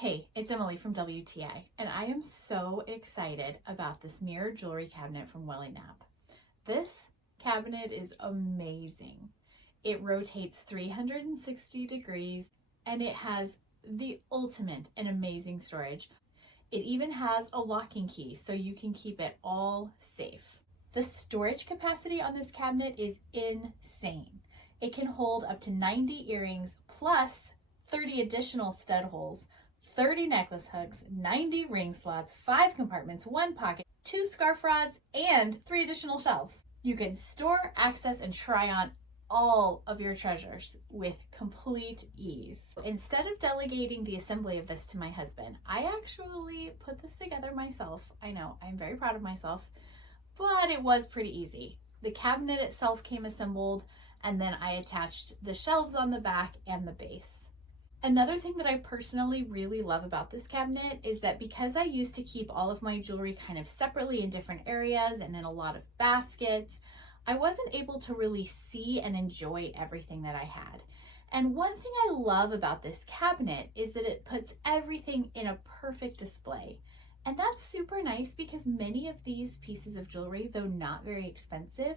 Hey, it's Emily from WTI, and I am so excited about this mirror jewelry cabinet from Wellynap. This cabinet is amazing. It rotates 360 degrees, and it has the ultimate and amazing storage. It even has a locking key, so you can keep it all safe. The storage capacity on this cabinet is insane. It can hold up to 90 earrings plus 30 additional stud holes, 30 necklace hooks, 90 ring slots, 5 compartments, 1 pocket, 2 scarf rods, and 3 additional shelves. You can store, access, and try on all of your treasures with complete ease. Instead of delegating the assembly of this to my husband, I actually put this together myself. I know, I'm very proud of myself, but it was pretty easy. The cabinet itself came assembled, and then I attached the shelves on the back and the base. Another thing that I personally really love about this cabinet is that because I used to keep all of my jewelry kind of separately in different areas and in a lot of baskets, I wasn't able to really see and enjoy everything that I had. And one thing I love about this cabinet is that it puts everything in a perfect display. And that's super nice because many of these pieces of jewelry, though not very expensive,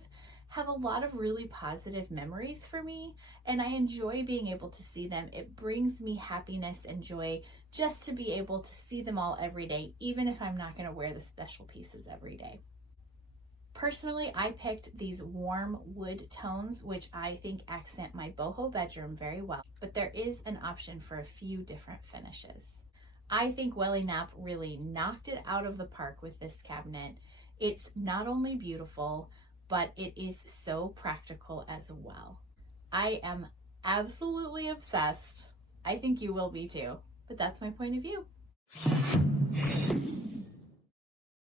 have a lot of really positive memories for me, and I enjoy being able to see them. It brings me happiness and joy just to be able to see them all every day, even if I'm not going to wear the special pieces every day. Personally, I picked these warm wood tones, which I think accent my boho bedroom very well, but there is an option for a few different finishes. I think Wellynap really knocked it out of the park with this cabinet. It's not only beautiful, but it is so practical as well. I am absolutely obsessed. I think you will be too, but that's my point of view.